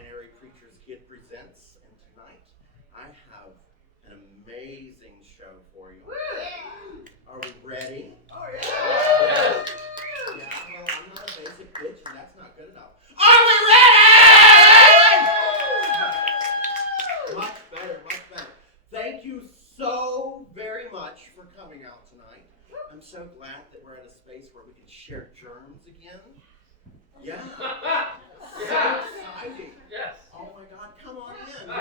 Non-Binary Preacher's Kid presents, and tonight I have an amazing show for you. Yeah. Are we ready? Oh yeah! Yes. Yeah, well, I'm not a basic bitch, and that's not good enough. Are we ready? Much better, much better. Thank you so very much for coming out tonight. I'm so glad that we're at a space where we can share germs again. Yeah. So exciting. Yes. Oh my God, come on in. Come on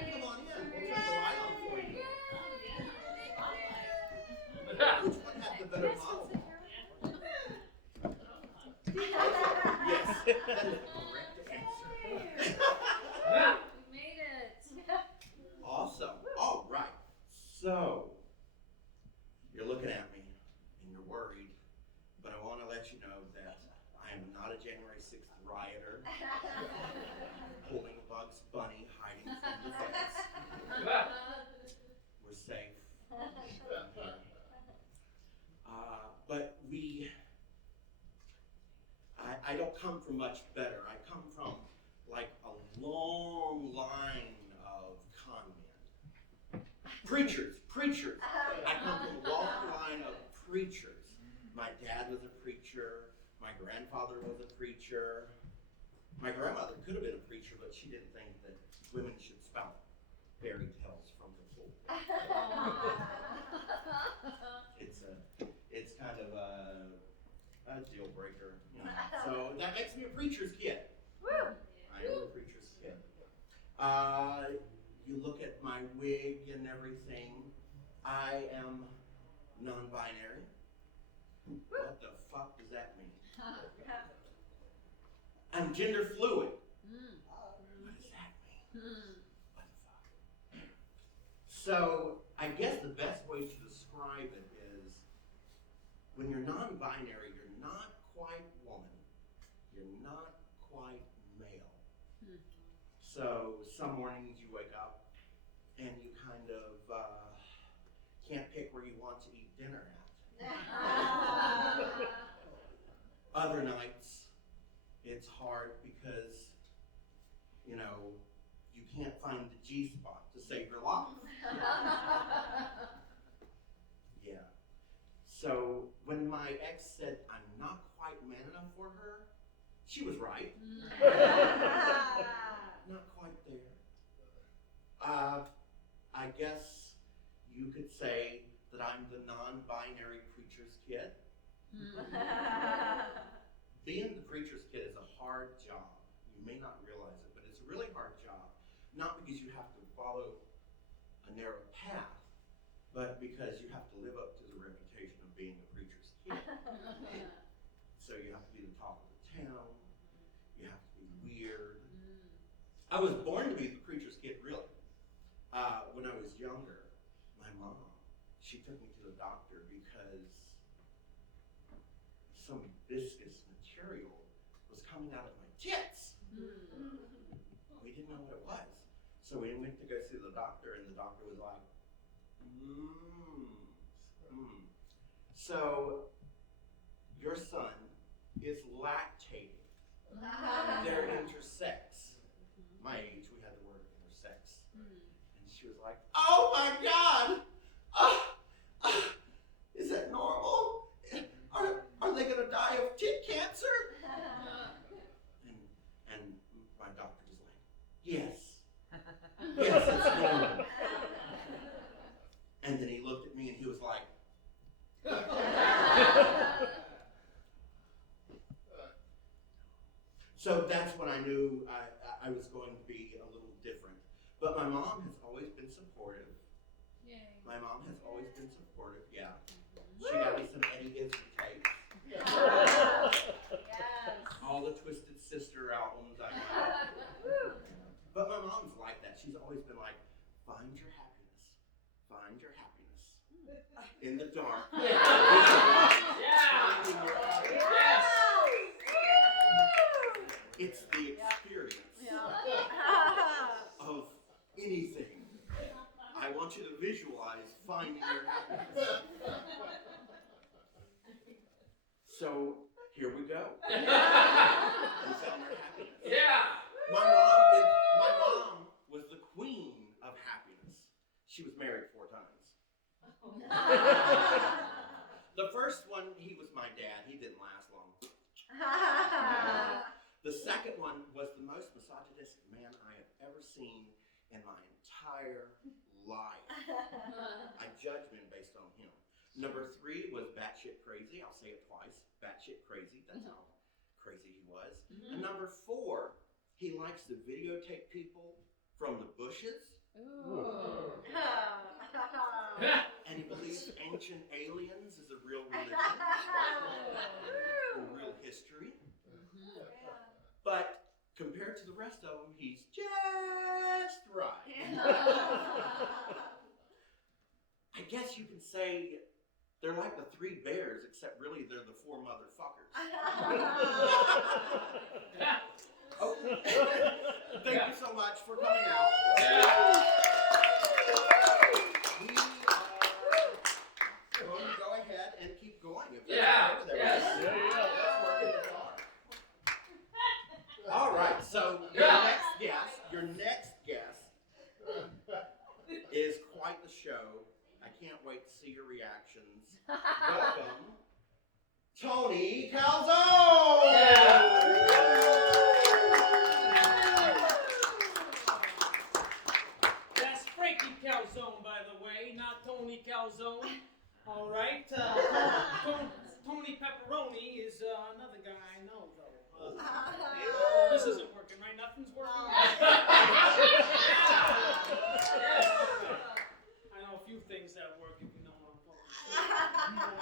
in. We'll turn the light on for you. Which one had the better model? Yes. That is the correct answer. We made it. Awesome. All right. So, you're looking at me and you're worried, but I want to let you know that I am not a January 6th rioter, pulling a Bugs Bunny, hiding from the feds. We're safe. But I don't come from much better. I come from like a long line of con men. Preachers. I come from a long line of preachers. My dad was a preacher. My grandfather was a preacher. My grandmother could have been a preacher, but she didn't think that women should spout fairy tales from the pulpit. It's kind of a deal breaker, you know. So that makes me a preacher's kid. Woo! I am a preacher's kid. You look at my wig and everything. I am non-binary. What the fuck does that mean? I'm gender fluid. What does that mean? What the fuck? So I guess the best way to describe it is when you're non-binary, you're not quite woman, you're not quite male. So some mornings you wake up and you kind of can't pick where you want to eat dinner at. Other nights, it's hard because, you know, you can't find the G-spot to save your life. Yeah. So when my ex said I'm not quite man enough for her, she was right. Not quite there. I guess you could say that I'm the non-binary preacher's kid. Being the preacher's kid is a hard job. You may not realize it, but it's a really hard job. Not because you have to follow a narrow path, but because you have to live up to the reputation of being a preacher's kid. So you have to be the talk of the town. You have to be weird. I was born to be the preacher's kid, really. When I was younger, my mom, she took me to the doctor because some viscous material was coming out of my tits. We didn't know what it was. So we went to go see the doctor, and the doctor was like, So your son is lactating. They're intersex. My age, we had the word intersex. And she was like, oh my God! Is that normal? Are they gonna die of tit cancer? And my doctor was like, yes, it's normal. And then he looked at me and he was like, so that's when I knew I was going to be a little different. But my mom has always been supportive. Yay. My mom has always been supportive, yeah. She got me some Eddie Izzard tapes. Yes. All the Twisted Sister albums I got. But my mom's like that. She's always been like, find your happiness. Find your happiness. In the dark. Finding your happiness. Yes. It's the experience of anything. I want you to visualize finding your happiness. So here we go. We found our happiness. Yeah. My mom The second one was the most misogynistic man I have ever seen in my entire life. I judge men based on him. Number 3 was batshit crazy. I'll say it twice. Batshit crazy. That's how crazy he was. And number 4, he likes to videotape people from the bushes. Ooh. And he believes ancient aliens is a real religion. And real history. But compared to the rest of them, he's just right. I guess you can say they're like the 3 bears, except really they're the 4 motherfuckers. Oh. Thank you so much for coming out. We are going to go ahead and keep going. If that's okay with everyone. Let's work in the dark. All right, so your next guest is quite the show. I can't wait to see your reactions. Welcome, Tony Calzone! That's Frankie Calzone, by the way, not Tony Calzone. All right, Tony Pepperoni is another guy I know, though. This isn't working, right? Nothing's working. I know a few things that work, if you know what I'm talking about.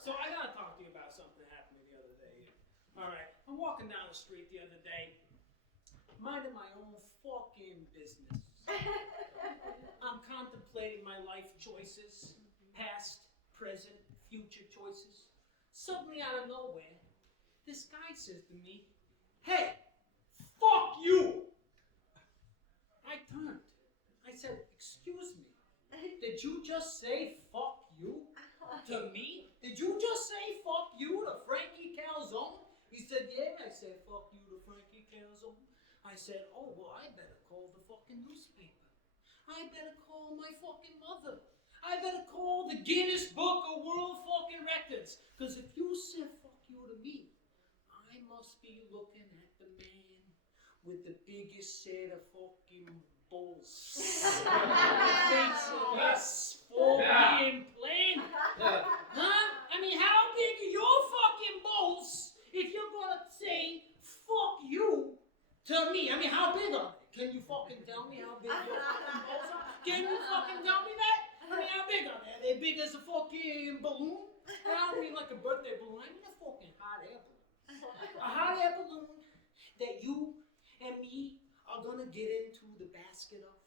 So I gotta talk to you about something that happened to me the other day. All right, I'm walking down the street the other day, minding my own fucking business. I'm contemplating my life choices, past, present, future choices. Suddenly out of nowhere, this guy says to me, "Hey, fuck you!" I turned. I said, "Excuse me, did you just say fuck you to me? Did you just say fuck you to Frankie Calzone?" He said, "Yeah." I said, "Fuck you to Frankie Calzone." I said, "Oh, well, I better call the fucking newspaper. I better call my fucking mother. I better call the Guinness Book of World fucking Records. Because if you said fuck you to me, I must be looking at the man with the biggest set of fucking balls. Face of this fucking planet. Huh? I mean, how big are your fucking balls if you're gonna say fuck you to me? I mean, how big are they? Can you fucking tell me how big your fucking balls are? Can you fucking tell me that? I mean, how big are they? Are they big as a fucking balloon? I don't mean like a birthday balloon. I mean a fucking hot air balloon. A hot air balloon that you and me are gonna get into the basket of.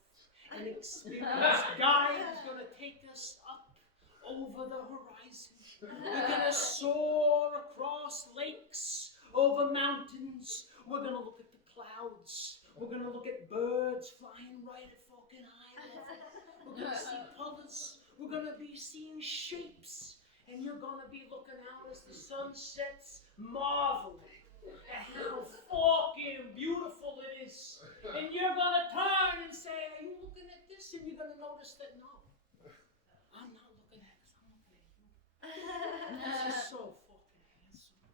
An experienced guy is gonna take us up over the horizon. We're gonna soar across lakes, over mountains. We're gonna look at the clouds. We're gonna look at birds flying right at fucking high level. We're gonna see colors. We're gonna be seeing shapes. And you're gonna be looking out as the sun sets, marveling at how fucking beautiful it is. And you're gonna turn and say, "Are you looking at this?" And you're gonna notice that no, I'm not looking at this, I'm looking at you. This is so fucking handsome.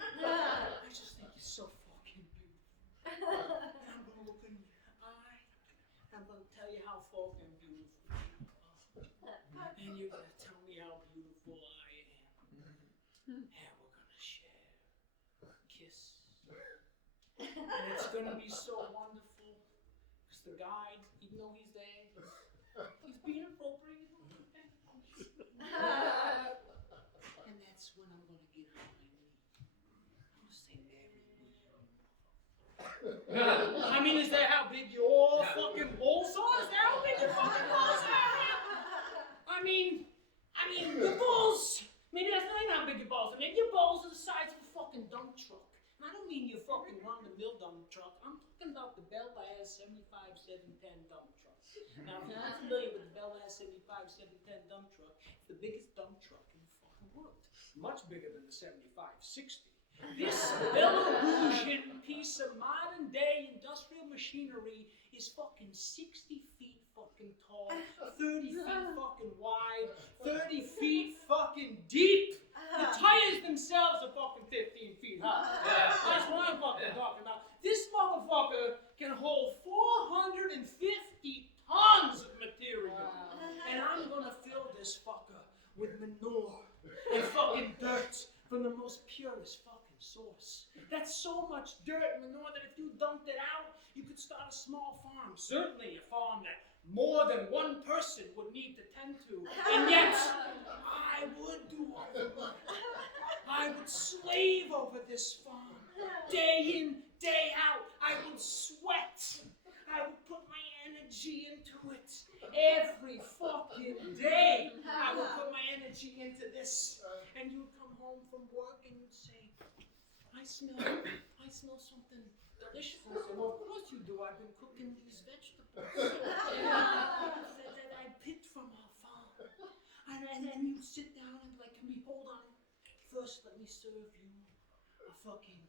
I just think you're so fucking beautiful. And I'm gonna look in your eye, and I'm gonna tell you how fucking beautiful you are. And you're gonna tell me how beautiful I am. And we're gonna share a kiss. And it's gonna be so wonderful. Because the guy, even though he's there, he's being appropriate. And that's when I'm gonna get on my knee. I'm gonna say, "Marry me." I mean, is that how big your fucking balls are? Is that how big your fucking balls are? I mean, your balls, maybe that's not even how big your balls are. Maybe your balls are the size of a fucking dump truck. And I don't mean your fucking run-of-the-mill dump truck. I'm talking about the Bel Air 75 710 dump truck. Now, if you're not familiar with the Bel Air 75 710 dump truck, it's the biggest dump truck in the fucking world. Much bigger than the 7560. This Belarusian piece of modern-day industrial machinery is fucking 60 feet fucking tall, 30 feet fucking wide, 30 feet fucking deep. The tires themselves are fucking 15 feet high. That's what I'm fucking talking about. This motherfucker can hold 450 tons of material. And I'm gonna fill this fucker with manure and fucking dirt from the most purest fucking source. That's so much dirt and manure that if you dumped it out, you could start a small farm. Certainly a farm that more than one person would need to tend to. And yet, I would do all the work. I would slave over this farm. Day in, day out. I would sweat. I would put my energy into it. Every fucking day, I would put my energy into this. And you'd come home from work and you'd say, I smell something delicious. And I said, well, of course you do. I've been cooking these vegetables that I picked from our farm. And then you sit down and be like, can we hold on? First, let me serve you a fucking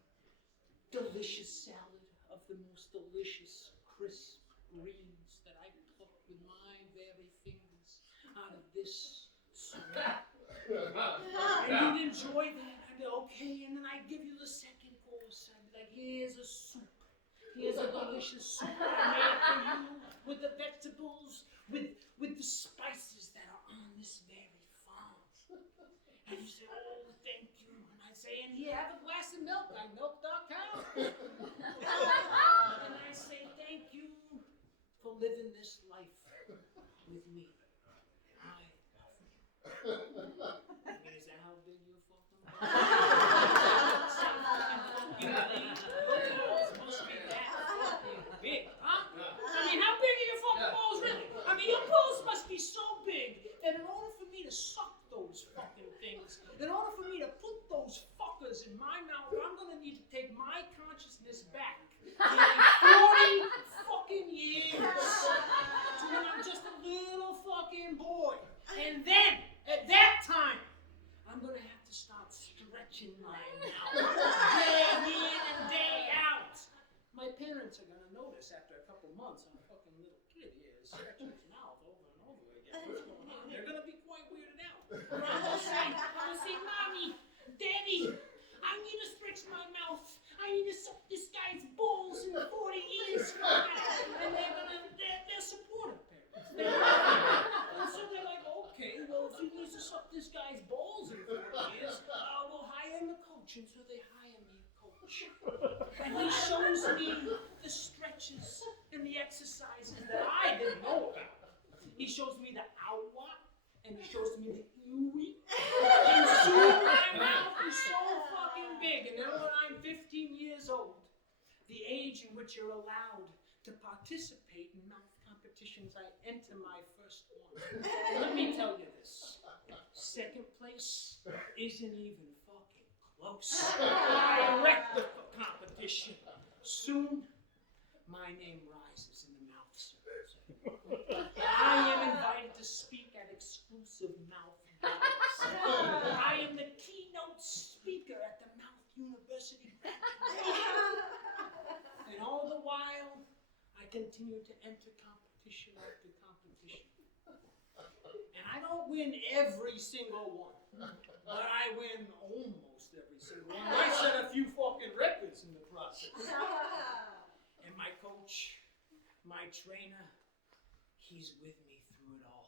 delicious salad of the most delicious, crisp greens that I plucked with my very fingers out of this swamp. And you'd enjoy that. I'd be okay, and then I'd give you the second course. I'd be like, here's a soup. Here's a delicious soup I made for you with the vegetables, with the spices that are on this very farm. And you say, oh, thank you. And I'd say, and here, have a glass of milk. I milked our cow. And I say, thank you for living this life with me. I love you. I mean, is that how big your fucking must be that fucking big, huh? I mean, how big are your fucking balls really? I mean, your balls must be so big that in order for me to suck those fucking things, in order for me to put those fuckers in my mouth, I'm gonna need to take my consciousness back like 40 fucking years to when I'm just a little fucking boy. And then, at that time, I'm gonna have to start stretching my mouth day in and day out. My parents are gonna notice after a couple months I'm a fucking little kid here stretching his mouth over and over again. What's going on? They're gonna be quite weirded out. But I'm gonna say, Mommy, Daddy, I need to stretch my mouth. I need to suck this guy's balls in 40 years from now. And they're supportive parents. And so they're like, okay, well, if he needs to suck this guy's balls in 40 years, we'll hire him a coach. And so they hire me a coach. And he shows me the stretches and the exercises that I didn't know about. He shows me the awa, and he shows me the ooey. And soon my mouth is so fucking big. And then when I'm 15 years old, the age in which you're allowed to participate in mouth competitions, I enter my first one. Let me tell you this. Second place isn't even fucking close. I wrecked the competition. Soon, my name rises in the mouth circles. I am invited to speak at exclusive mouth battles. I am the keynote speaker at the Mouth University graduation. And all the while, I continue to enter competition after competition. And I don't win every single one, but I win almost every single one. I set a few fucking records in the process. And my coach, my trainer, he's with me through it all.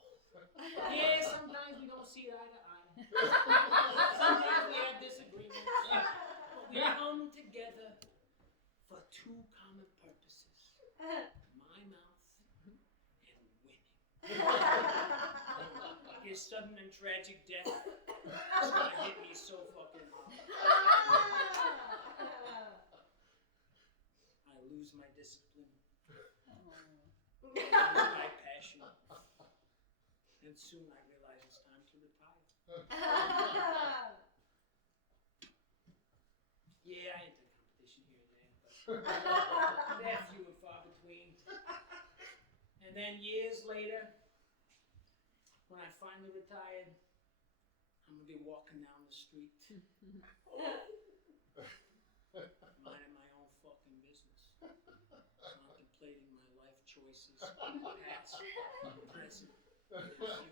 Yeah, sometimes we don't see eye to eye. Sometimes we have disagreements. But we come together for two common purposes. My mouth and winning. His sudden and tragic death is gonna hit me so fucking hard. I lose my discipline. My passion. And soon I realize it's time to retire. Yeah, I enter competition here and there, but they're few and far between. And then years later, when I finally retired, I'm gonna be walking down the street, minding my own fucking business, contemplating my life choices, past, present, and future.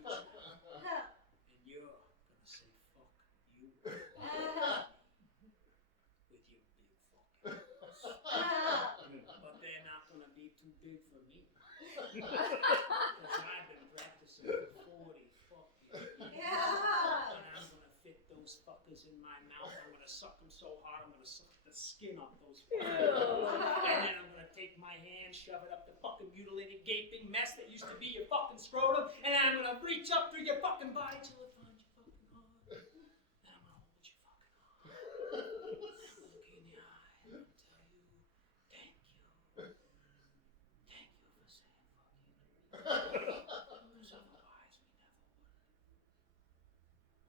And you're gonna say, fuck you. Because I've been practicing for 40 fucking years. And I'm gonna fit those fuckers in my mouth. I'm gonna suck them so hard, I'm gonna suck the skin off those fuckers. And then I'm gonna take my hand, shove it up the fucking mutilated, gaping mess that used to be your fucking scrotum, and then I'm gonna reach up through your fucking body till it finds your fucking heart. Then I'm gonna hold your fucking heart. And I'm gonna look you in the eye and I'm gonna tell you, thank you. Thank you for saying fuck you. Because otherwise we never would.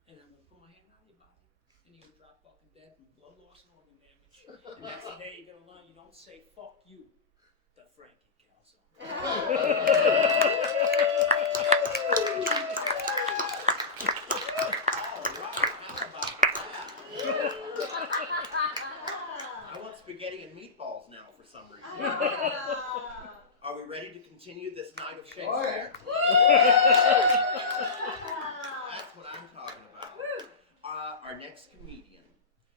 And I'm gonna put my hand on your body, and you're gonna drop fucking dead from blood loss and organ damage. And that's the day you're gonna learn you don't say fuck you to Frankie Calzone. I want spaghetti and meatballs now for some reason. Are we ready to continue this night of Shakespeare? That's what I'm talking about. Our next comedian,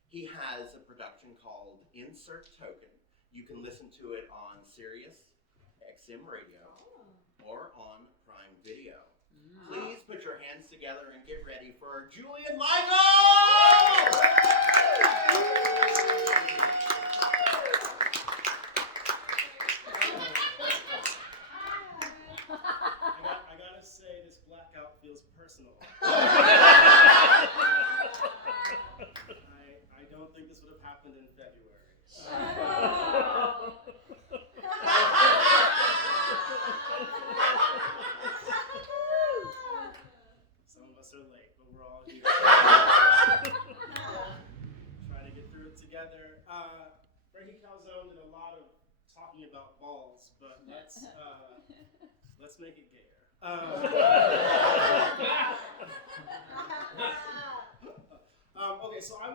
he has a production called Insert Token. You can listen to it on Sirius XM Radio or on Prime Video. Please put your hands together and get ready for Julian Michael! I gotta say, this blackout feels personal. I don't think this would have happened in February. Some of us are late, but we're all here. Trying to get through it together. Frankie Calzone did a lot of talking about balls, but let's make it gayer. Okay, so I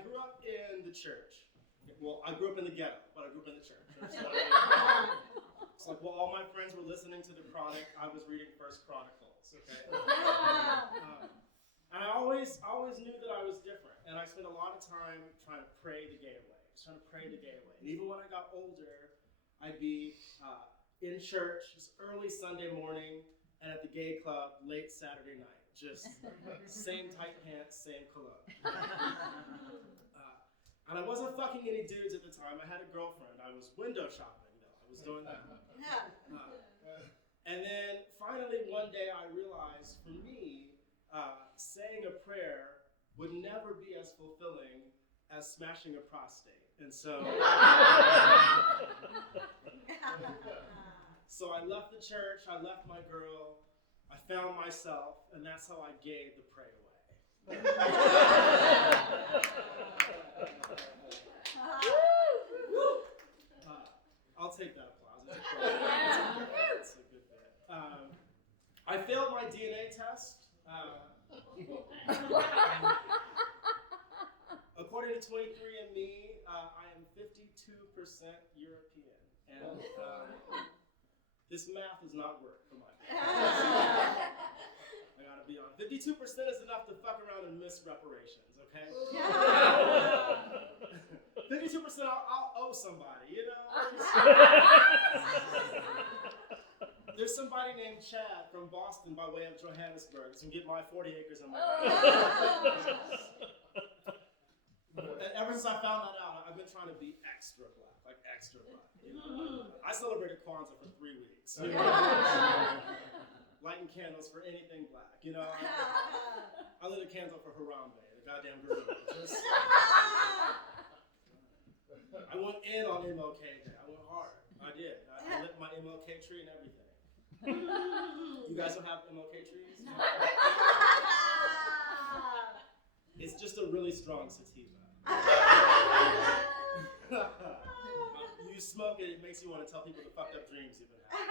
grew up in the church. Well, I grew up in the ghetto, but I grew up in the church. It's like, well, all my friends were listening to the product. I was reading First Chronicles, okay? And I always knew that I was different. And I spent a lot of time trying to pray the gay away. Just trying to pray the gay away. And even when I got older, I'd be in church, just early Sunday morning, and at the gay club late Saturday night. Just same tight pants, same cologne. And I wasn't fucking any dudes at the time. I had a girlfriend. I was window shopping, though. I was doing that. And then finally one day I realized for me, saying a prayer would never be as fulfilling as smashing a prostate. And so, so I left the church, I left my girl, I found myself, and that's how I gave the pray away. I'll take that applause. It's a good bit. I failed my DNA test. According to 23andMe, I am 52% European, and this math does not work for my body. I gotta be honest. 52% is enough to fuck around and miss reparations, okay? 52% I'll owe somebody, you know? There's somebody named Chad from Boston by way of Johannesburg who can get my 40 acres in my And ever since I found that out, I've been trying to be extra black, like extra black. You know? I celebrated Kwanzaa for 3 weeks. You know? Lighting candles for anything black, you know? I lit a candle for Harambe, the goddamn gorilla. I went in on MLK Day. I went hard. I did. I lit my MLK tree and everything. You guys don't have MLK trees? It's just a really strong sativa. You smoke it, it makes you want to tell people the fucked up dreams you've been having.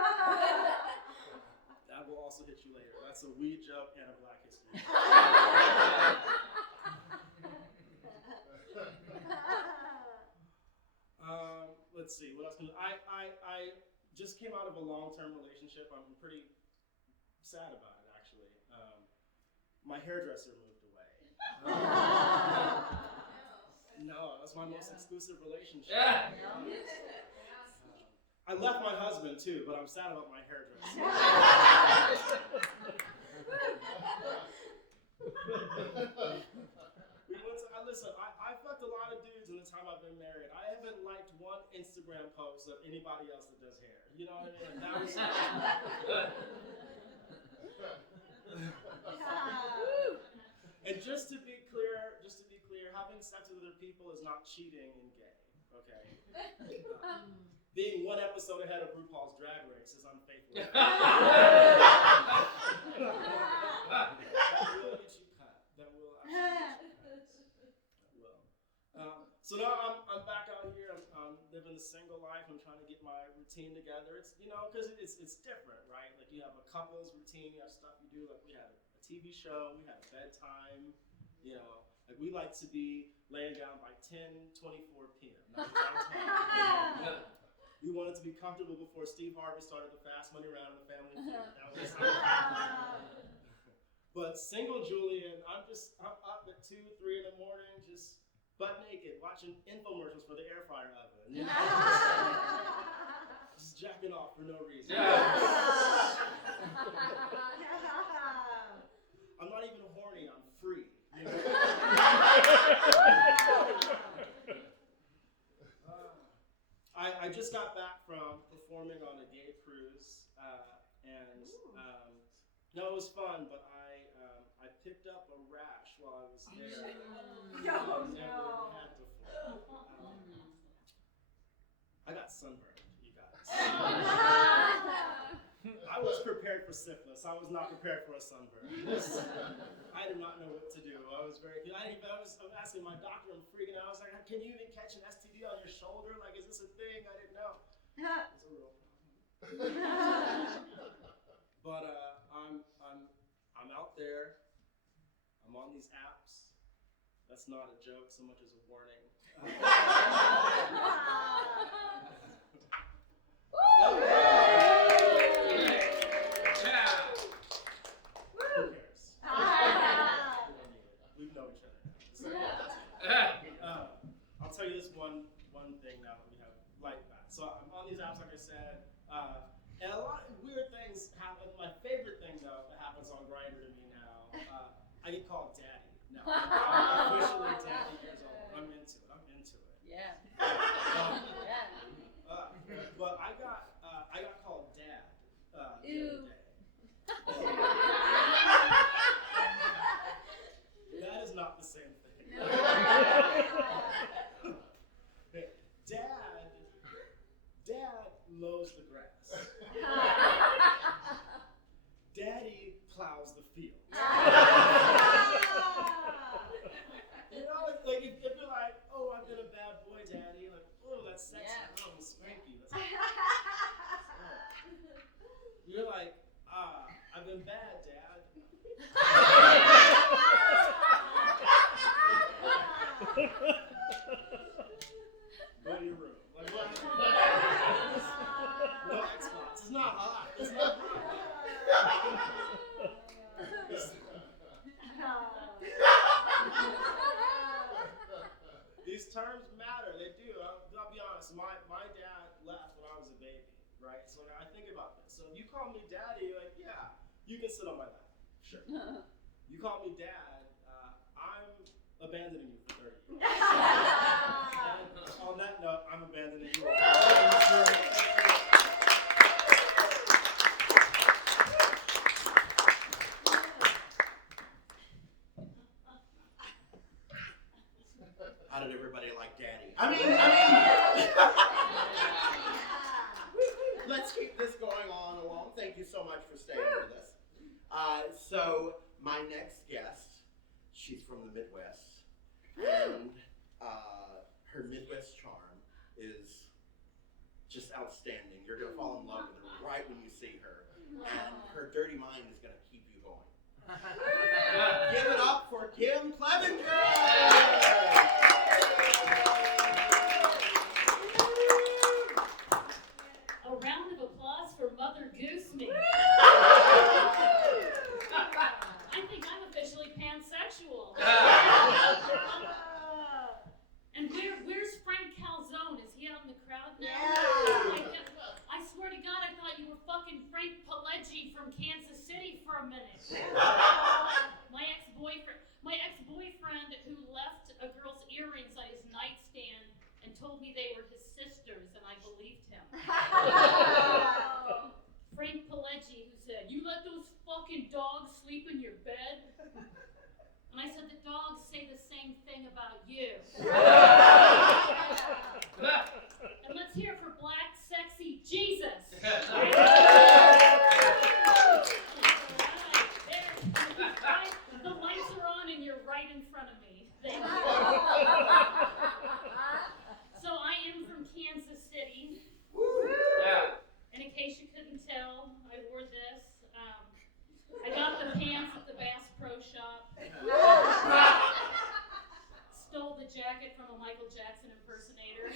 That will also hit you later. That's a weed joke and a Black history. Let's see, what else can I just came out of a long-term relationship. I'm pretty sad about it, actually. My hairdresser moved away. No, that's my most exclusive relationship. I left my husband too, but I'm sad about my hairdresser. Listen, I fucked a lot of dudes in the time I've been married. I haven't liked one Instagram post of anybody else that does hair. You know what I mean? Like, that was And just to be clear, having sex with other people is not cheating in gay, okay? Being one episode ahead of RuPaul's Drag Race is unfaithful. That will get you cut. That will absolutely get you cut. That will. So now I'm back out here. I'm living the single life. I'm trying to get my routine together. It's, you know, because it's different, right? Like, you have a couple's routine. You have stuff you do. Like, we had a TV show. We had a bedtime. You know, like, we like to be laying down by 10:24 p.m. We wanted to be comfortable before Steve Harvey started the Fast Money Round in the Family Feud. That was But single Julian, I'm up at 2, 3 in the morning, just butt naked, watching infomercials for the air fryer oven. You know? Just jacking off for no reason. I'm not even horny, I'm free. You know? I just got back from performing on a gay cruise, and no, it was fun, but I picked up a rash while I was there. No. Had before. I got sunburned, you guys. I was prepared for syphilis. I was not prepared for a sunburn. I did not know what to do. I was asking my doctor, I'm freaking out. I was like, can you even catch an STD on your shoulder? Like, is this a thing? I didn't know. It's a real problem. But I'm out there. I'm on these apps. That's not a joke so much as a warning. Who cares? We've known each other. I'll tell you this one thing now that we have light back. So I'm on these apps, like I said, and a lot of weird things happen. My favorite thing, though, that happens on Grindr to me now, I get called daddy. No, I'm officially daddy years old. I'm into it. Yeah. But I got called dad the other Ew. day. That is not the same thing. No. Dad mows the grass. Daddy plows the field. You know, like if you're like, oh, I've been a bad boy, daddy, like, oh, that's sexy, Yeah. oh, spanky. You're like, I've been bad, dad. Go to your room. Like, what? No Xbox. It's not hot. It's not hot. These terms matter. They do. I'll be honest. My dad left when I was a baby, right? So I think about this. So you call me daddy, like, yeah, you can sit on my lap. Sure. You call me dad, I'm abandoning you for 30 years. And on that note, I'm abandoning you all. How did everybody like daddy? Let's keep this going on along. Thank you so much for staying with us. So my next guest, she's from the Midwest, and her Midwest charm is just outstanding. You're gonna fall in love with her right when you see her, and her dirty mind is gonna keep you going. Give it up for Kim Clevenger! A round of applause for Mother Goose Me. I think I'm officially pansexual. And where's Frank Calzone? Is he out in the crowd now? Yeah. Like, minute. My ex-boyfriend who left a girl's earrings on his nightstand and told me they were his sisters, and I believed him. Frank Pileggi, who said, "You let those fucking dogs sleep in your bed?" And I said, "The dogs say the same thing about you." And let's hear it for Black Sexy Jesus. The lights are on and you're right in front of me. Thank you. So I am from Kansas City. And in case you couldn't tell, I wore this. I got the pants at the Bass Pro Shop. Stole the jacket from a Michael Jackson impersonator.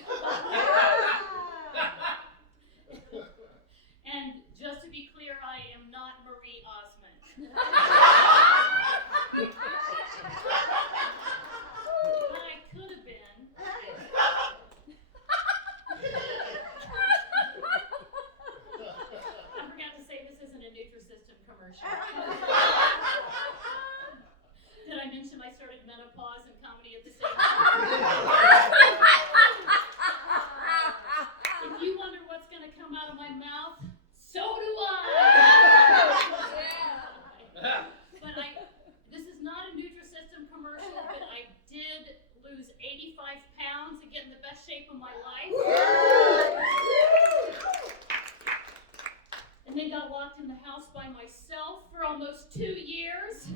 And just to be clear, I am not Marie Osmond. But I could have been. I forgot to say this isn't a Nutrisystem commercial. Did I mention I started menopause and comedy at the same time? If you wonder what's going to come out of my mouth, so do I. But this is not a Nutrisystem commercial, but I did lose 85 pounds and get in the best shape of my life. And then got locked in the house by myself for almost 2 years.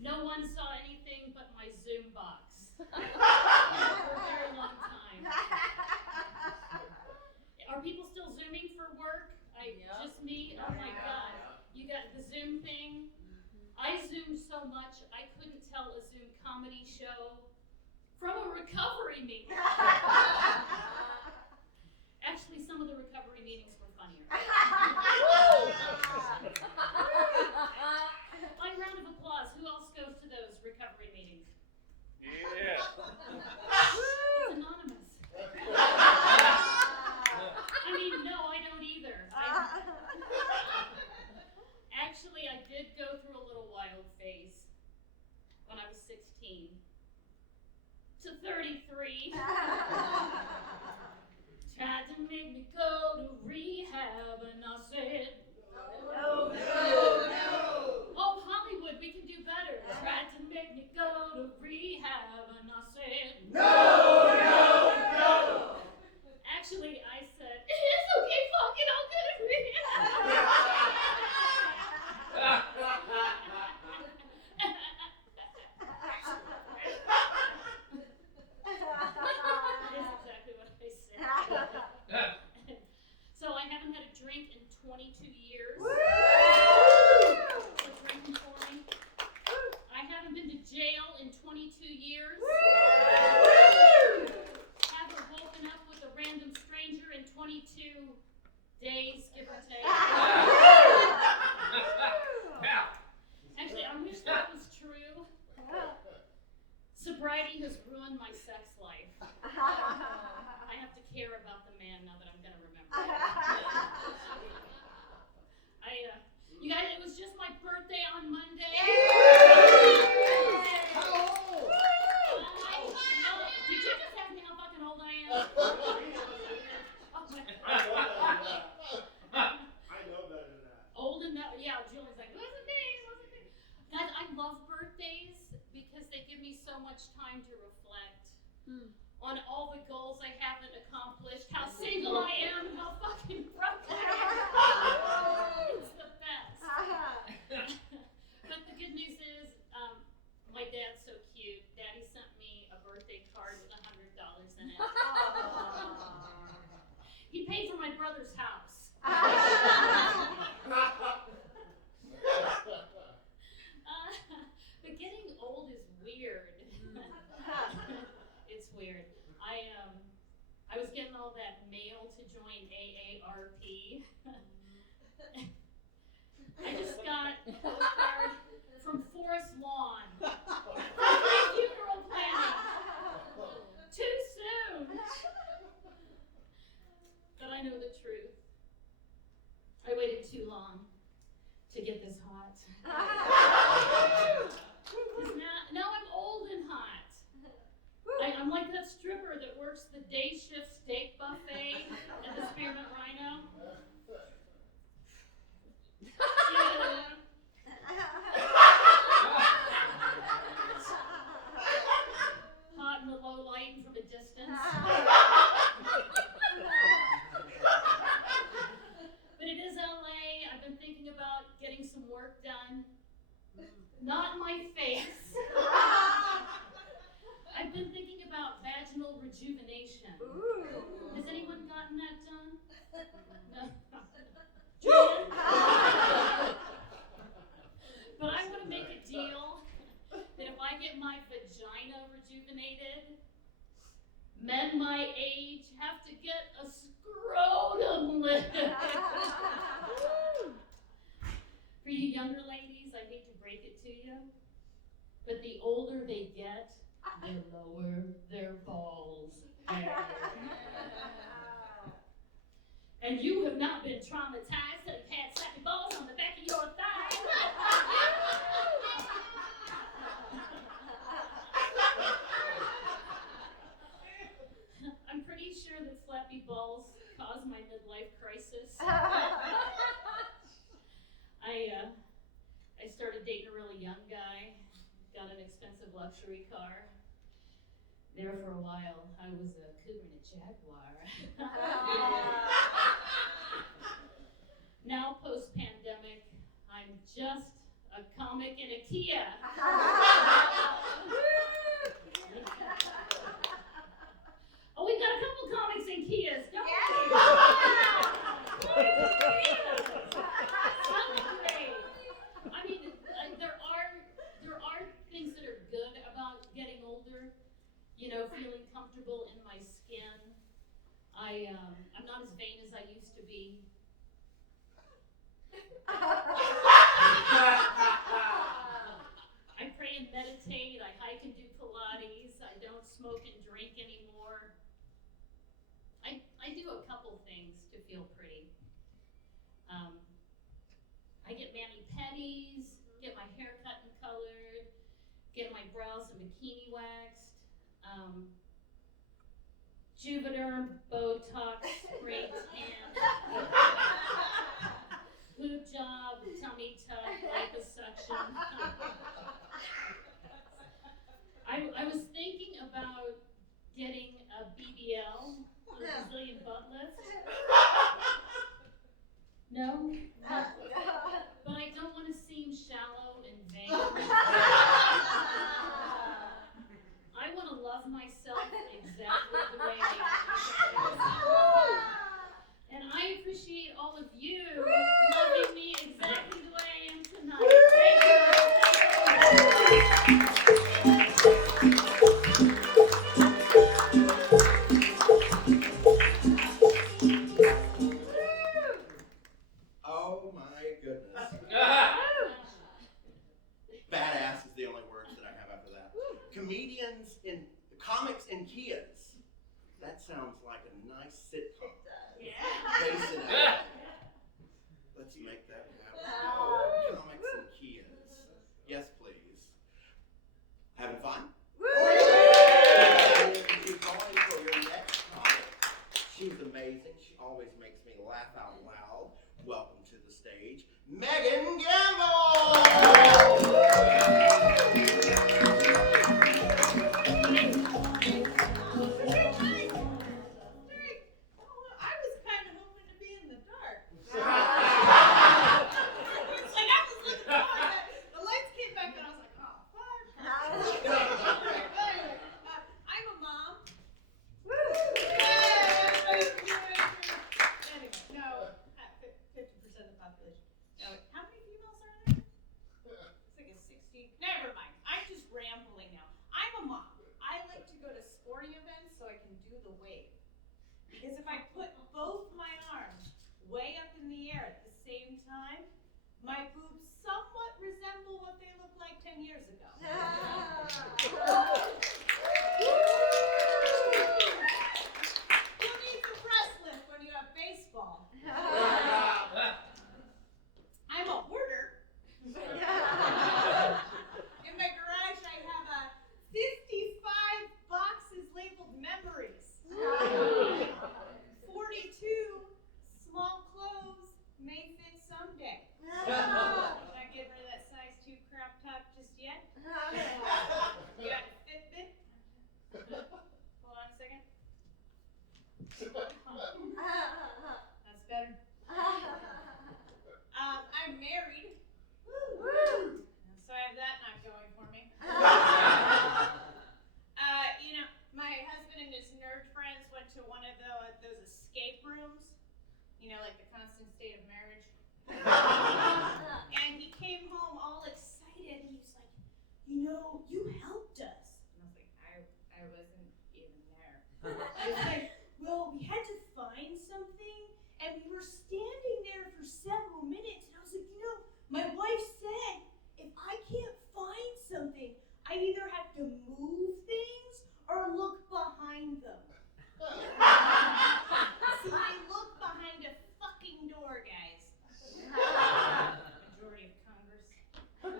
No one saw anything but my Zoom box for a very long time. Are people still Zooming for work? Just me? Oh my God. You got the Zoom thing? I Zoomed so much I couldn't tell a Zoom comedy show from a recovery meeting. Actually, some of the recovery meetings were funnier. My round of applause. Who else goes to those recovery meetings? Yeah. It's anonymous. I mean, no, I don't either. Actually, I did go through a little wild phase when I was 16 to 33. Tried to make me go to rehab, and I said, no. Oh, Hollywood, we can do better. Tried to make me go to rehab, and I said, no. Actually, I said, it's okay, fuck it, I'll go to rehab. That's exactly what I said. So I haven't had a drink in 22 years. So drinking for me. I haven't been to jail in 22 years. Haven't woken up with a random stranger in 22 days, give or take. Actually, I wish that was true. Sobriety has ruined my sex life. I have to care about the man now that I'm going to remember. You guys, it was just my birthday on Monday. How old? Did you just ask me how fucking old I am? I know better than that. Old enough, yeah, Julian's like, what's the name? Guys, I love birthdays because they give me so much time to reflect on all the goals I haven't accomplished, how single I am, how fucking broken I am. It's the best. But the good news is, my dad's so cute. Daddy sent me a birthday card with $100 in it. He paid for my brother's house. But getting old is weird. It's weird. I was getting all that mail to join AARP. I just got a postcard from Forest Lawn. Funeral planning. Too soon. But I know the truth. I waited too long. to get this hot. 'Cause now I'm old and hot. I'm like that stripper that works the day shift steak buffet at the Spearmint Rhino. Yeah. Hot in the low light and from a distance. But it is LA. I've been thinking about getting some work done. Not my face. I've been thinking about vaginal rejuvenation. Has anyone gotten that done? No. Julian? But I want to make a deal that if I get my vagina rejuvenated, men my age have to get a scrotum lift. For you younger ladies, I hate to break it to you, but the older they get, the lower their balls get. And you have not been traumatized till you've had slappy balls on the back of your thigh. I'm pretty sure that slappy balls caused my midlife crisis. I started dating a really young guy, got an expensive luxury car. There for a while, I was a cougar and a jaguar. Now, post-pandemic, I'm just a comic in a Kia. Oh, we got a couple comics in Kias, don't we? I mean, there are things that are good about getting older. You know, feeling comfortable in my skin. I'm not as vain as I used to be. I pray and meditate. I hike and do Pilates. I don't smoke and drink anymore. I do a couple things to feel pretty. I get mani-pedis, get my hair cut and colored, get my brows and bikini waxed. Juvederm, Botox, spray tan, boob job, tummy tuck, liposuction. I was thinking about getting a BBL, a Brazilian butt lift. No? But I don't want to seem shallow and vain. I want to love myself exactly the way I am. And I appreciate all of you loving me exactly the way I am tonight. Oh my goodness. Badass is the only words that I have after that. Comedians in comics in Kias. That sounds like a nice sitcom. Based in LA. Let's make that happen. Comics in Kias. Yes, please. Having fun? She's calling for your next comic. She's amazing. She always makes me laugh out loud. Welcome to the stage, Megan Gamble! I was kind of hoping to be in the dark. It's like I was looking forward to it. The lights came back and I was like, oh, fuck. Anyway, I'm a mom. Anyway, no, 50% of the population. No, how many females are there? It's like a 60. Never mind. I'm just rambling now. I'm a mom. I like to go to sporting events so I can do the wave. Because if I put both my arms way up in the air at the same time, my boobs somewhat resemble what they looked like 10 years ago. Who needs a breast lift when you have baseball? I'm a hoarder. like the constant state of marriage. And he came home all excited, and he was like, you helped us. And I was like, I wasn't even there. He was like, well, we had to find something, and we were standing there for several minutes, and I was like, my wife said, if I can't find something, I either have to move things or look behind them. So I look behind a fucking door, guys. Majority of Congress. I'm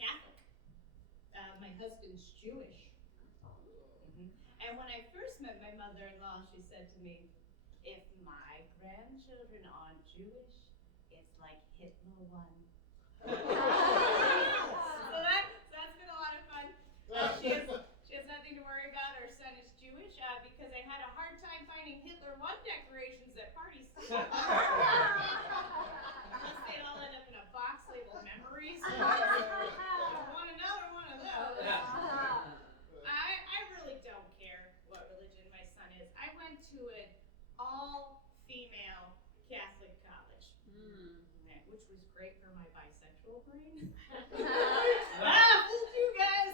Catholic. My husband's Jewish. And when I first met my mother-in-law, she said to me, if my grandchildren aren't Jewish, it's like Hitler won. So that's been a lot of fun. She has nothing to worry about. Her son is Jewish because I had a hard time finding Hitler won decorations at parties. Unless they'd all end up in a box labeled memories. Want another one of those. I really don't care what religion my son is. I went to an all-female Catholic college, which was great for my bisexual brain. Fooled you guys.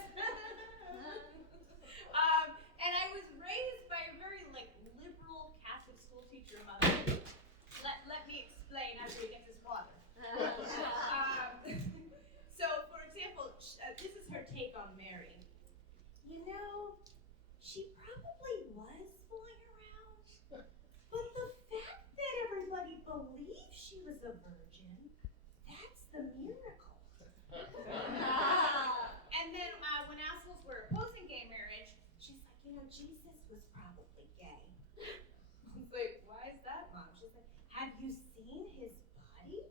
And I was raised by a very liberal Catholic school teacher mother. Let me explain after he gets his water. So, for example, this is her take on Mary. She probably was fooling around, but the fact that everybody believed she was a virgin, that's the miracle. And then when assholes were opposing gay marriage, she's like, Jesus was probably gay. I was like, why is that, Mom? She's like, have you seen his body?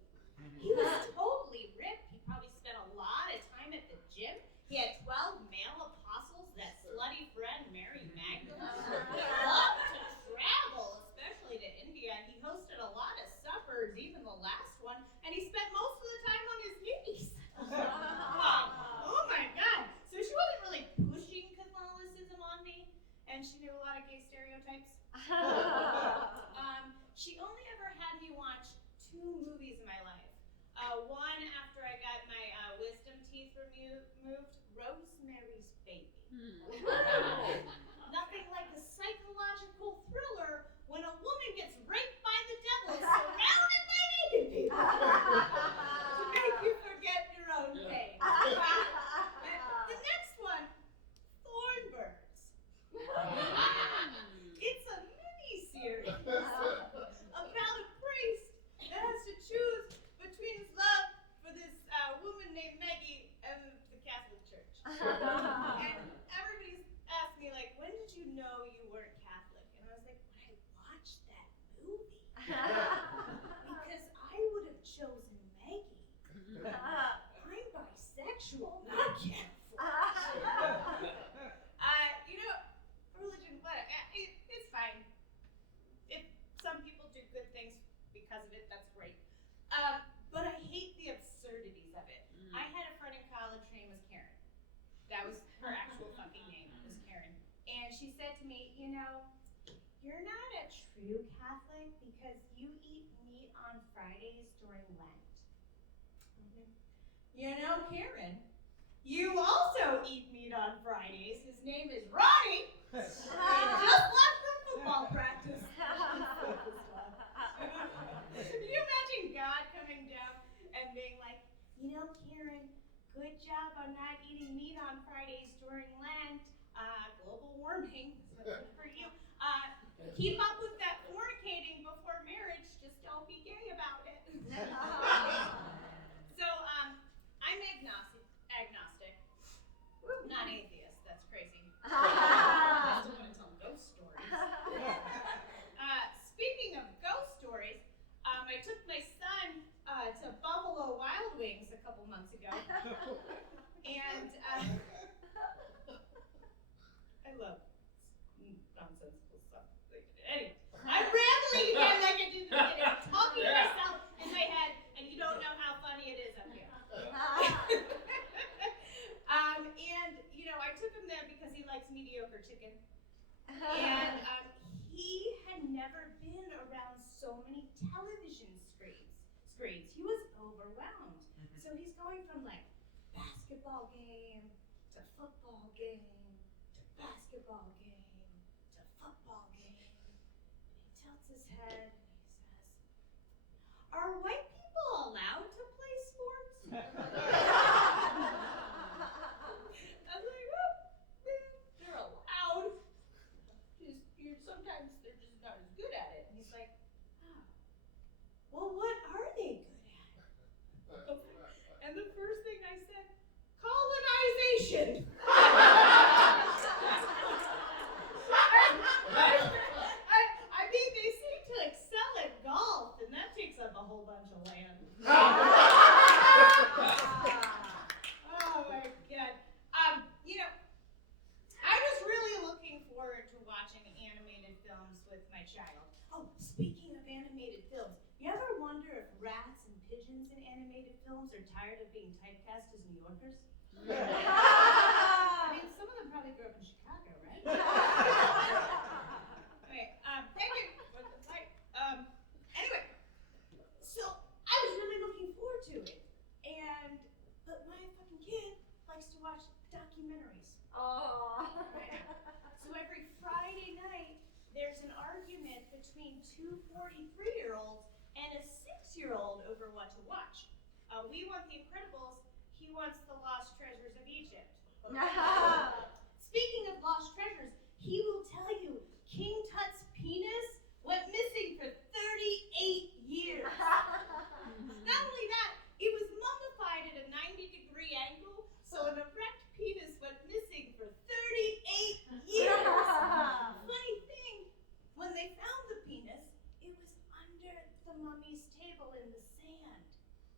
He was totally ripped. He probably spent a lot of time at the gym. He had 12 male apostles, that slutty friend Mary Magdalene. He loved to travel, especially to India, and he hosted a lot of suppers, even the last one, and he spent most of the time on his knees. Oh my God. So she wasn't really pushing Catholicism on me, and she knew a lot of gay stereotypes. She only ever had me watch 2 movies in my life. One after I got my wisdom teeth removed, Rosemary's Baby. Nothing like a psychological thriller when a woman gets raped by the devil surrounded by naked people to make you forget your own pain. The next one, Thornbirds. It's a mini-series about a priest that has to choose between his love for this woman named Maggie and the Catholic Church. And everybody's asked me, when did you know you weren't Catholic? And I was like, when I watched that movie. Because I would have chosen Maggie. I'm bisexual, not Catholic. Religion, it's fine. If some people do good things because of it, that's great. But I hate the absurdities of it. I had a friend in college, her name was Karen. That was her actual fucking name, was Karen. And she said to me, you're not a true Catholic because you eat meat on Fridays during Lent. Karen, you also eat meat on Fridays. His name is Ronnie. He just left from football practice. Can you imagine God coming down and being like, Karen, good job on not eating meat on Fridays during Lent. Global warming, so good for you. Keep up with that fornicating before marriage. Just don't be gay about it. So, I'm agnostic. Not atheist. That's crazy. I still want to tell ghost stories. Speaking of ghost stories, I took my son to Buffalo Wild Wings a couple months ago, and I love nonsensical stuff. Anyway, never been around so many television screens. He was overwhelmed. So he's going from like basketball game to football game to basketball game to football game. And he tilts his head and he says, "Are white people allowed to play sports?" I was like, "Well, they're allowed. Sometimes they're just not as good at it." And he's like, "Oh, well, what are they good at?" And the first thing I said, "Colonization." I mean, they seem to excel at golf, and that takes up a whole bunch of land. Oh my God. I was really looking forward to watching animated films with my child. Oh, speaking of animated films, you ever wonder if rats and pigeons in animated films are tired of being typecast as New Yorkers? I mean, some of them probably grew up in Chicago, right? Okay, thank you for the fight. Anyway, so I was really looking forward to it. But my fucking kid likes to watch documentaries. Oh. Right? So every Friday night, there's an argument between two 43-year-olds and a 6-year-old over what to watch. We want The Incredibles. He wants The Lost Treasures of Egypt. Speaking of lost treasures, he will tell you King Tut's penis went missing for 38 years. Not only that, it was mummified at a 90-degree angle, so an erect penis went missing for 38 years. Funny thing, when they found the penis, it was under the mummy's table in the sand.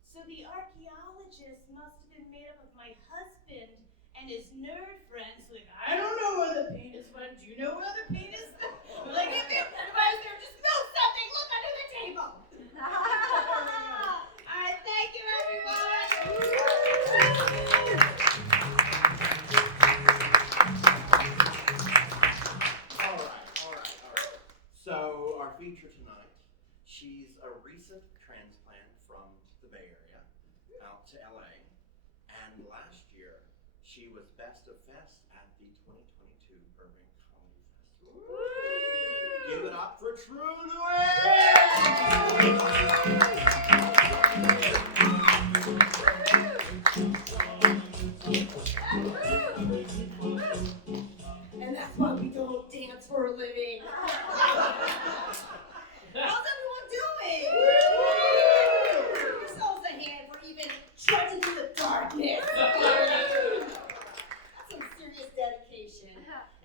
So the archaeologists must have been made up of my husband and his nerd friends. Like, "I don't know where the penis went. Do you know where the penis went?" We're like, "If you guys there, just move something. Look under the table." All right, thank you, everyone. All right. So our feature tonight, she's a recent transplant from the Bay Area out to LA, and last year she was Best of Fest at the 2022 Burbank Comedy Festival. Give it up for Tru Nguyen! And that's why we don't dance for a living. How's everyone doing? Give yourselves a hand for even trudging through the darkness. That's some serious dedication.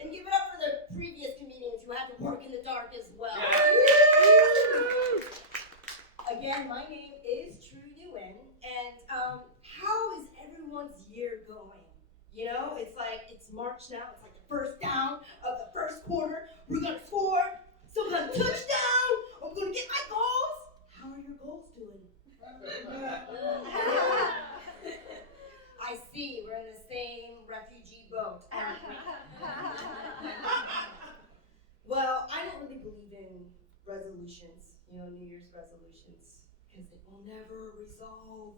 And give it up for the previous comedians who had to work in the dark as well. Again, my name is Tru Nguyen, and how is everyone's year going? You know, it's March now, it's like the first down of the first quarter. We're gonna score some kind of touchdown. I'm gonna get my goals. How are your goals doing? I see, we're in the same refugee boat, aren't we? Well, I don't really believe in resolutions, New Year's resolutions, because it will never resolve.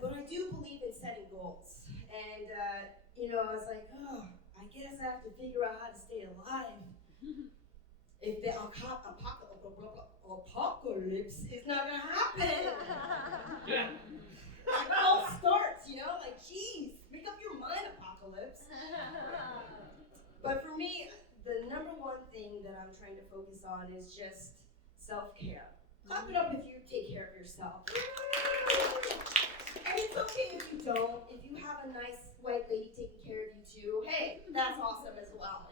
But I do believe in setting goals. And, I was like, I guess I have to figure out how to stay alive. If the apocalypse is not going to happen. It all starts, geez, make up your mind, apocalypse. But for me, the number one thing that I'm trying to focus on is just self-care. Clap it up if you take care of yourself. And it's okay if you don't. If you have a nice white lady taking care of you too, hey, that's awesome as well,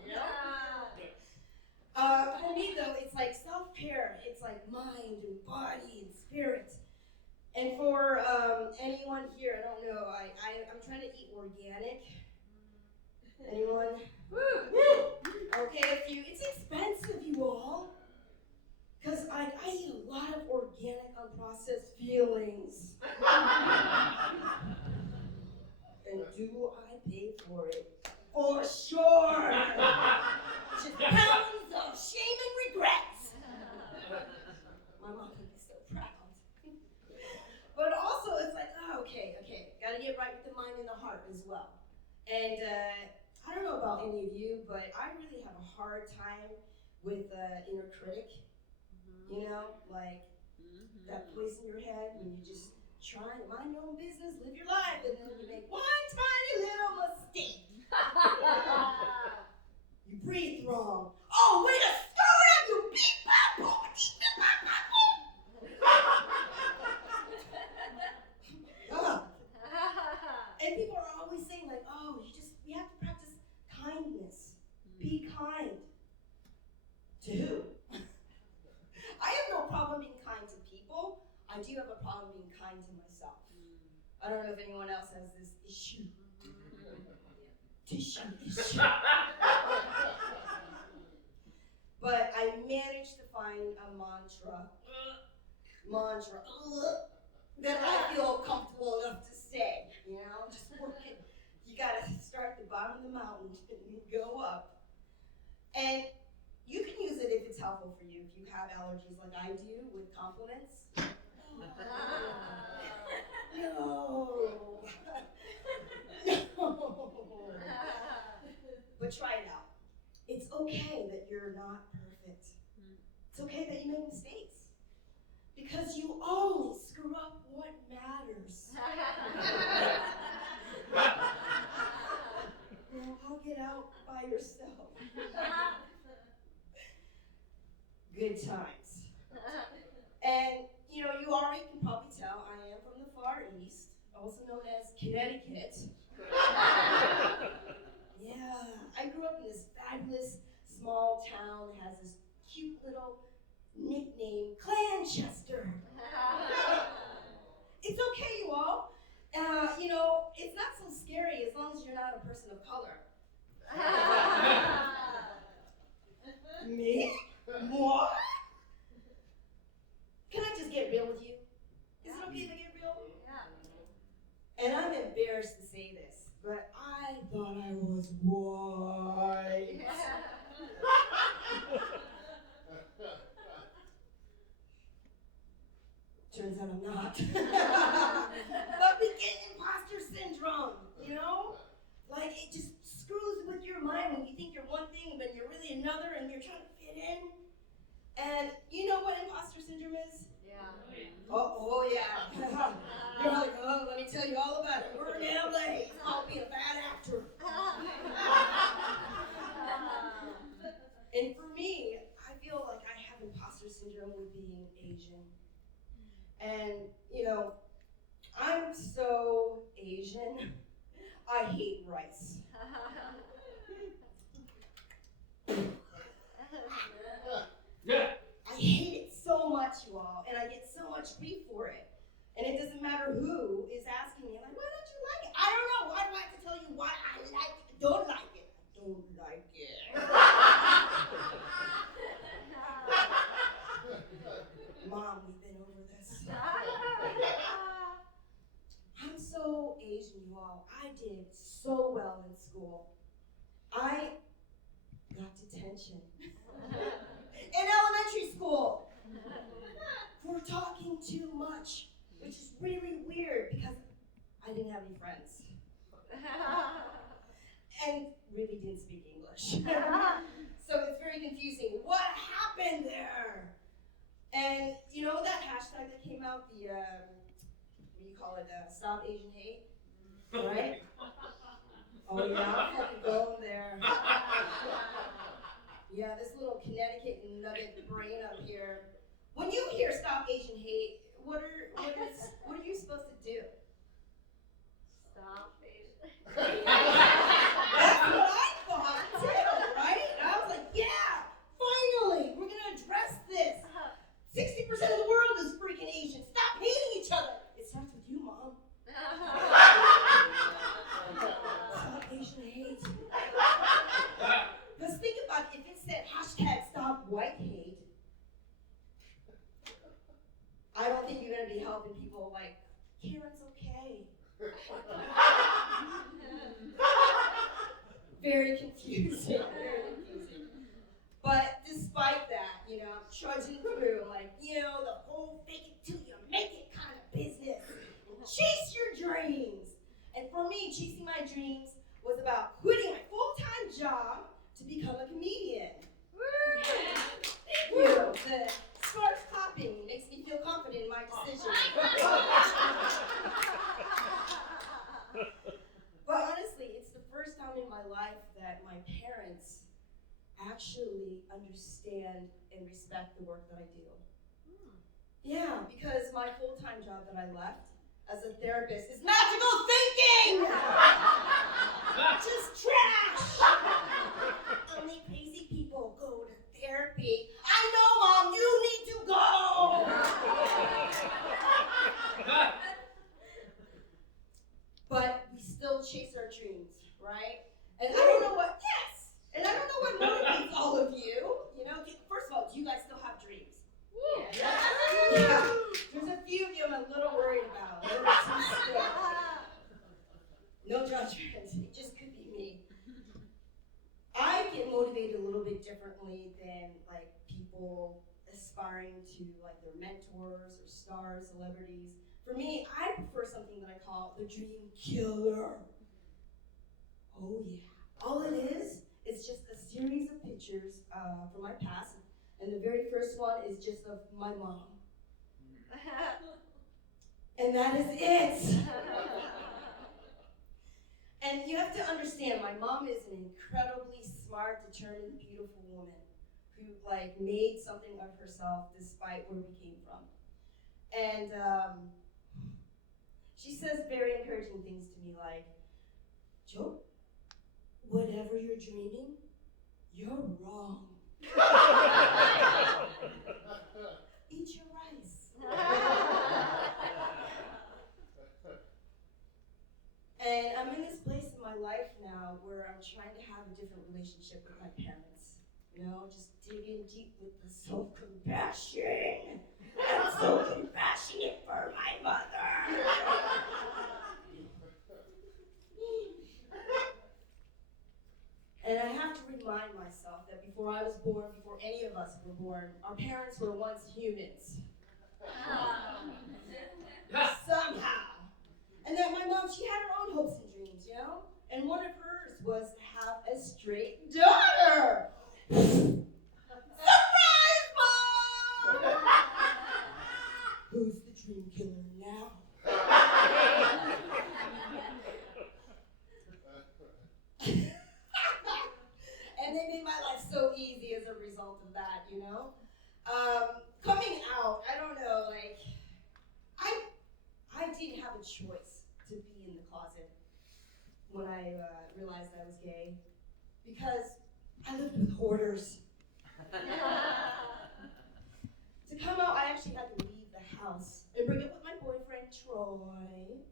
For me though, it's like self-care. It's like mind and body and spirit. And for anyone here, I don't know, I'm trying to eat organic. Anyone? Okay, a few. It's expensive, you all. Because I eat a lot of organic, unprocessed feelings. And do I pay for it? For sure! Just pounds of shame and regret. hard time with inner critic, you know, like that voice in your head when you just trying to mind your own business, live your life, and then you make one tiny little mistake. You breathe wrong. Oh, way to screw it up, you beep bop boop beep bop bop boop. And people are always saying like, oh, we have to practice kindness. Be kind. To who? I have no problem being kind to people. I do have a problem being kind to myself. I don't know if anyone else has this issue. Issue. But I managed to find a mantra that I feel comfortable enough to say, you know, just work it. You gotta start at the bottom of the mountain and go up. And you can use it if it's helpful for you, if you have allergies like I do with compliments. No. But try it out. It's okay that you're not perfect. It's okay that you make mistakes. Because you only screw up what matters. Well, I'll get out by yourself. Good times. And, you know, you already can probably tell I am from the Far East, also known as Connecticut. Yeah, I grew up in this fabulous small town that has this cute little nickname, Clanchester. It's okay, you all. You know, it's not so scary as long as you're not a person of color. Me? What? Can I just get real with you? Is it okay to get real? Yeah. And I'm embarrassed to say this, but I thought I was white. Turns out I'm not. But we get imposter syndrome, you know? Like it just screws with your mind when you think you're one thing, but you're really another, and you're trying to fit in. And you know what imposter syndrome is? Yeah. Oh yeah. You're like, oh, let me tell you all about it. We're in LA. It's called being a bad actor. And for me, I feel like I have imposter syndrome with being Asian. And, you know, I'm so Asian, I hate rice. I hate it so much, you all, and I get so much grief for it. And it doesn't matter who is asking me, like, why don't you like it? I don't know. Why do I have to tell you why I like it? Don't like it. I don't like it. Mom, we've been over this. I'm so Asian, you all. I did so well in school. I got detention. In elementary school. For talking too much. Which is really weird because I didn't have any friends. And really didn't speak English. So it's very confusing. What happened there? And you know that hashtag that came out, the, what do you call it, Stop Asian Hate? Right? Oh yeah, I'm fucking going there. Yeah, this little Connecticut nugget brain up here. When you hear Stop Asian Hate, what are you supposed to do? Stop Asian. That's what I thought too, right? And I was like, yeah, finally, we're gonna address this. 60% of the world is freaking Asian. Stop hating each other. It starts with you, Mom. Stop Asian hate. Because think about it, if it said hashtag stop white hate, I don't think you're gonna be helping people like, Karen's okay. Very confusing, very confusing. But despite that, you know, I'm trudging through, like, you know, the whole fake it till you make it kind of business. Chase your dreams. And for me, chasing my dreams was about quitting my full-time job to become a comedian. understand and respect the work that I do. Yeah, because my full-time job that I left as a therapist is magical thinking! Just trash! Only crazy people go to therapy. I know, Mom, you need to go! But we still chase our dreams, right? And I don't know what, yes! And I don't know what motivates all of you. You know, first of all, do you guys still have dreams? Yeah. There's a few of you I'm a little worried about. No judgment, it just could be me. I get motivated a little bit differently than like people aspiring to like their mentors or stars, celebrities. For me, I prefer something that I call the dream killer. Oh yeah. All it is just a series of pictures from my past. And the very first one is just of my mom. And that is it. And you have to understand, my mom is an incredibly smart, determined, beautiful woman who like made something of herself despite where we came from. And she says very encouraging things to me like, Joe, whatever you're dreaming, you're wrong. Eat your rice. And I'm in this place in my life now where I'm trying to have a different relationship with my parents. You know, just dig in deep with the self-compassion. I'm so compassionate for my mother. And I have to remind myself that before I was born, before any of us were born, our parents were once humans. Somehow. And that my mom, she had her own hopes and dreams, you know? And one of hers was to have a straight daughter. Surprise, Mom! Who's the dream killer now? And they made my life so easy as a result of that, you know? Coming out, I don't know, like, I didn't have a choice to be in the closet when I realized I was gay, because I lived with hoarders. To come out, I actually had to leave the house and bring it with my boyfriend, Troy.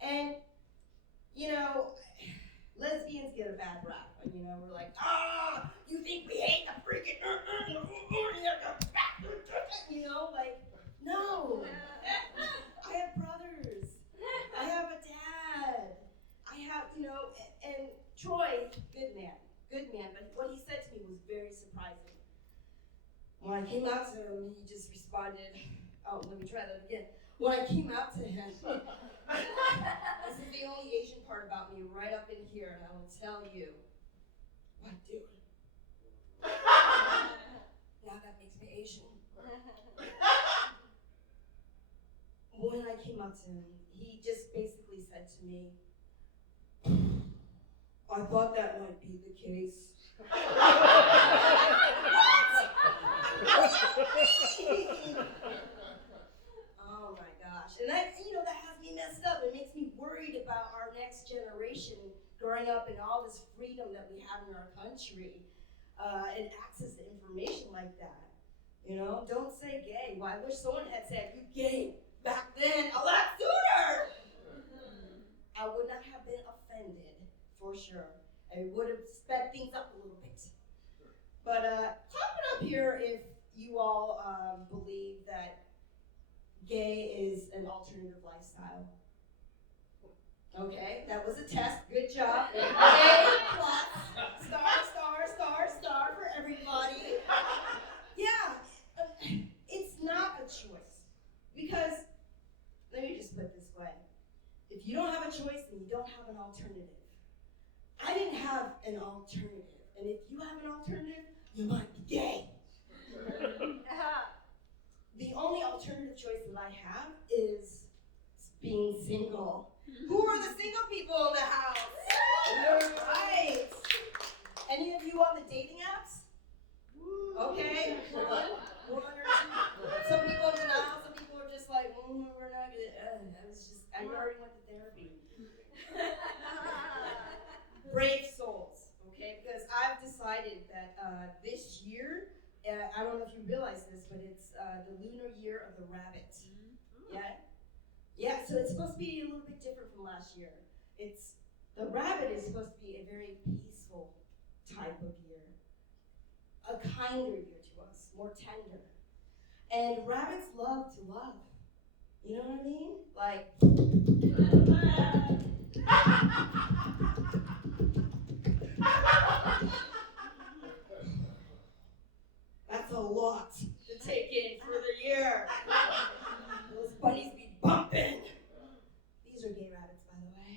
And, you know, lesbians get a bad rap. And, you know, we're like, you think we hate the freaking, you know, like, no. I have brothers. I have a dad. I have, you know, and Troy, good man, but what he said to me was very surprising. When I came out to him, he just responded, let me try that again. When I came out to him, this is the only Asian part about me right up in here, and I will tell you, what, dude? Now that makes me Asian. When I came out to him, he just basically said to me, I thought that might be the case. Oh my gosh. And that, you know, that has me messed up. It makes me worried about our next generation growing up in all this freedom that we have in our country and access to information like that. You know, don't say gay. Well, I wish someone had said, you gay, back then a lot sooner. I would not have been offended, for sure. I would have sped things up a little bit. But comment up here if you all believe that gay is an alternative lifestyle. Okay, that was a test. Good job. A plus. Star for everybody. Yeah, it's not a choice. Because, let me just put it this way. If you don't have a choice, then you don't have an alternative. I didn't have an alternative. And if you have an alternative, you might be gay. The only alternative choice that I have is being single. Who are the single people in the house? Right. Any of you on the dating apps? Okay. One or two. Some people are denial, some people are just like, we're not gonna, I already went to therapy. Brave souls, okay? Because I've decided that this year, I don't know if you realize this, but it's the lunar year of the rabbit. Yeah? Yeah, so it's supposed to be a little bit different from last year. The rabbit is supposed to be a very peaceful type of year. A kinder year to us, more tender. And rabbits love to love. You know what I mean? Like, that's a lot to take in for the year. Those bunnies be bumping. These are gay rabbits, by the way.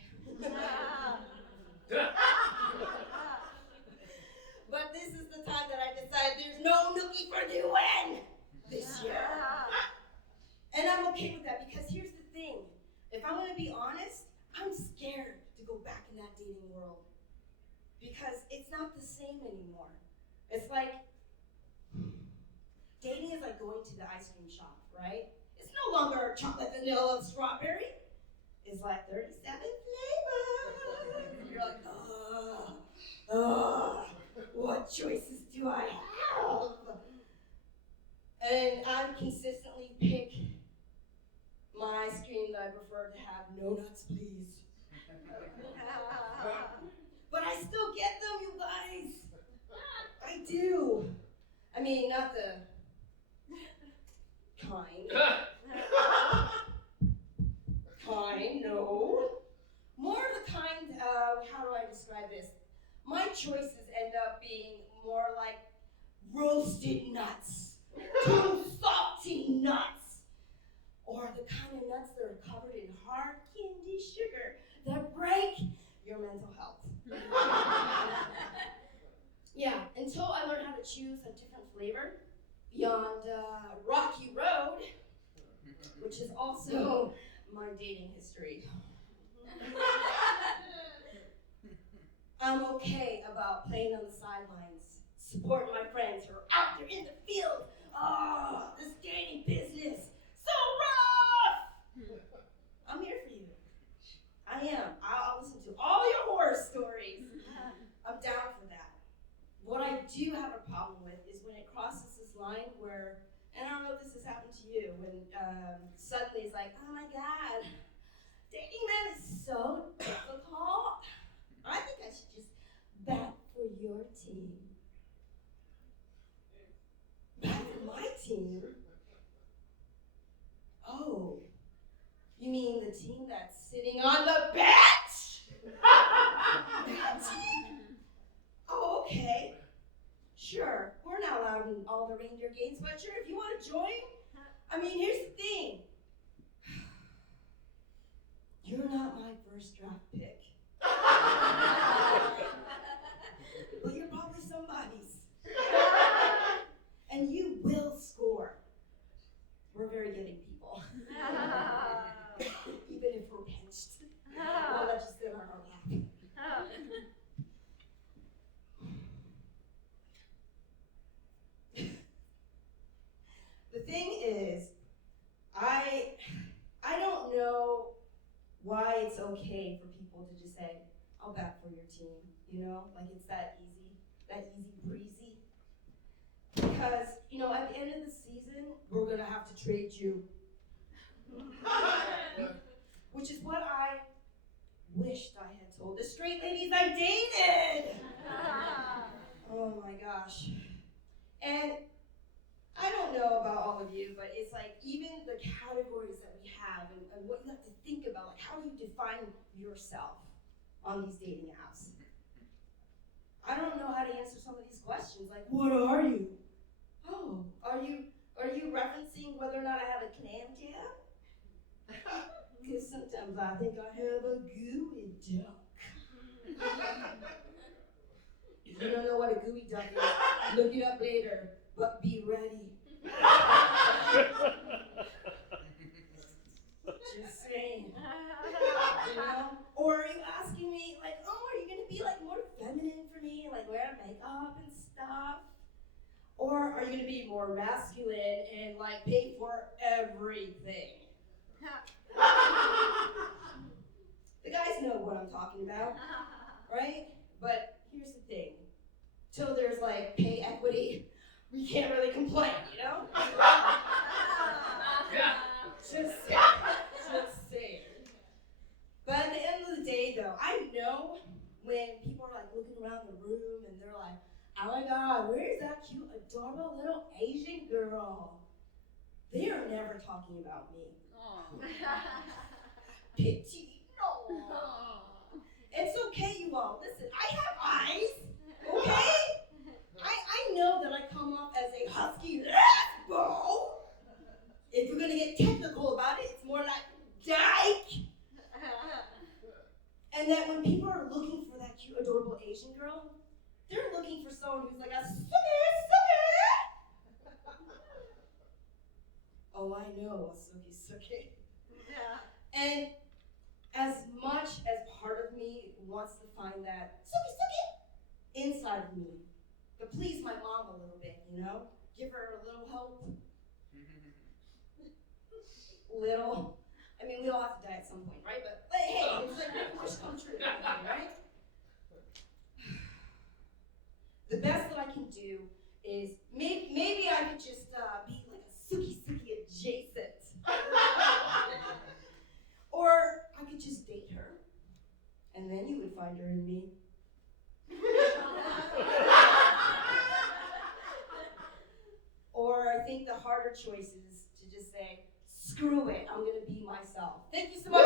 But this is the time that I decided there's no nookie for Nguyen this year. And I'm okay with that because here's the thing. If I'm gonna be honest, I'm scared to go back in that dating world. Because it's not the same anymore. It's like, dating is like going to the ice cream shop, right? It's no longer chocolate, vanilla, strawberry. It's like 37 flavors. You're like, what choices do I have? And I consistently pick my ice cream that I prefer to have no nuts, please. But I still get them, you guys. I do. I mean, not the kind, no. More the kind, how do I describe this? My choices end up being more like roasted nuts, too salty nuts, or the kind of nuts that are covered in hard candy sugar that break your mental health. Yeah, until I learned how to choose a different flavor beyond Rocky Road, which is also my dating history. I'm okay about playing on the sidelines, supporting my friends who are out there in the field. Oh, this dating business, so rough! I'm here for you. I am. I'll listen to all your horror stories. I'm down for that. What I do have a problem with is when it crosses this line where, and I don't know if this has happened to you, when suddenly it's like, oh my God, dating men is so difficult. I think I should just bat for your team. Bat for my team? Oh, you mean the team that's sitting on the bench? That team? Oh, okay. Sure, we're not allowed in all the reindeer games, but sure, if you want to join. I mean, here's the thing. You're not my first draft pick. But you're probably somebody's. And you will score. We're very giving people. Even if we're pinched. We'll let you sit on our lap. The thing is, I don't know why it's okay for people to just say, I'll bat for your team, you know? Like it's that easy breezy. Because, you know, at the end of the season, we're gonna have to trade you. Which is what I wished I had told the straight ladies I dated. Oh my gosh. And I don't know about all of you, but it's like even the categories that we have and what you have to think about, like how do you define yourself on these dating apps? I don't know how to answer some of these questions, like what are you? Oh, are you referencing whether or not I have a clam jam? Because sometimes I think I have a gooey duck. If you don't know what a gooey duck is, look it up later. But be ready. Just saying. You know? Or are you asking me, like, oh, are you going to be, like, more feminine for me? Like, wear hair and makeup and stuff? Or are you gonna be more masculine and like pay for everything? The guys know what I'm talking about, right? But here's the thing. Till there's like pay equity, we can't really complain, you know? Just saying. But at the end of the day though, I know when people are like looking around the room and they're like, oh my God, where's that cute, adorable little Asian girl? They are never talking about me. Petite. It's okay, you all. Listen, I have eyes, okay? I know that I come off as a husky lesbo. If we're gonna get technical about it, it's more like dyke. And that when people are looking for that cute, adorable Asian girl, they're looking for someone who's like a suki. Oh, I know, a suki. And as much as part of me wants to find that suki inside of me, to please my mom a little bit, you know? Give her a little hope. Little. I mean, we all have to die at some point, right? But hey, it's like make a wish come true, right? The best that I can do is maybe I could just be like a suki adjacent. Or I could just date her, and then you would find her in me. Or I think the harder choice is to just say, screw it, I'm gonna be myself. Thank you so much.